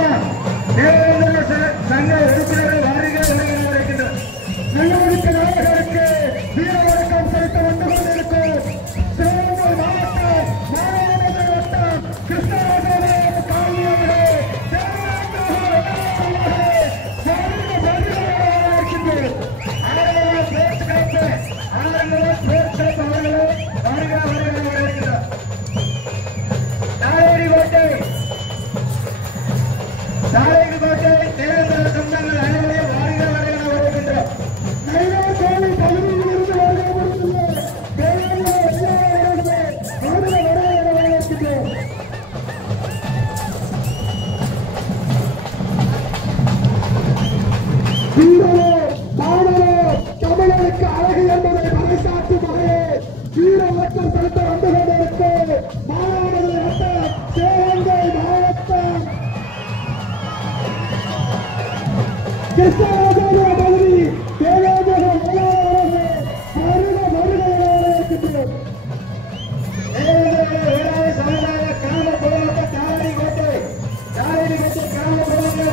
மாவட்டம் தேவேந்திர சங்க உறுப்பினர்கள் வாரிகள் இருக்கின்றனர். நல்லவருக்கு நாயகருக்கு வீர வணக்கம் செலுத்த வந்து கொண்டிருக்கும் சிவகங்கை மாவட்டம் மானாமதுரை வட்டம் கிருஷ்ணராஜ காவலர்களே தாரைக்கோட்டை தேர்தல் சொந்தங்கள் அனைவரையும் வாரிக வருகின்ற வருகின்றோம். தமிழனுக்கு அழகு என்பதை பறைசாற்றும் வகையில் வீர வணக்கம் செலுத்த வந்து கொண்டிருக்கு மானாமதுரை வட்டம் சிவகங்கை மாவட்டம் கிருஷ்ணராஜா பகுதி தேவேந்திர சமுதாய கிராம பொதுமக்கள் தாரைக்கோட்டை கிராம பொதுமக்கள்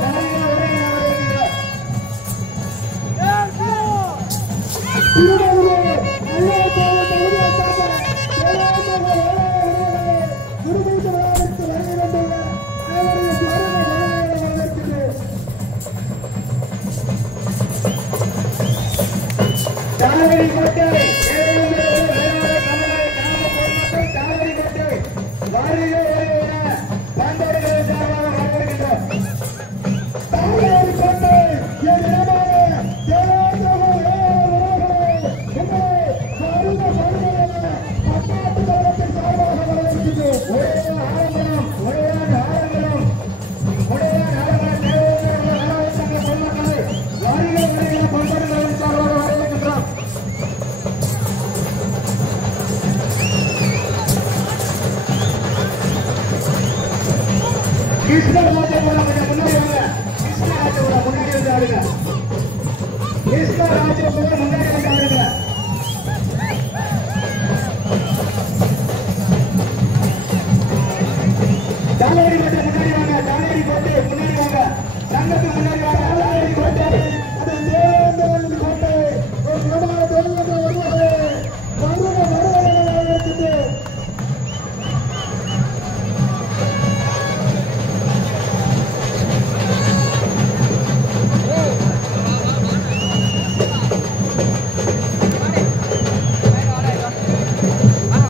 கிருஷ்ணராஜபுரம் முன்னாடி வாங்க. கிருஷ்ணராஜபுரம் முன்னாடி வந்து ஆடுங்க. கிருஷ்ணராஜபுரம் முன்னாடி வந்து ஆடுங்க. தாராளி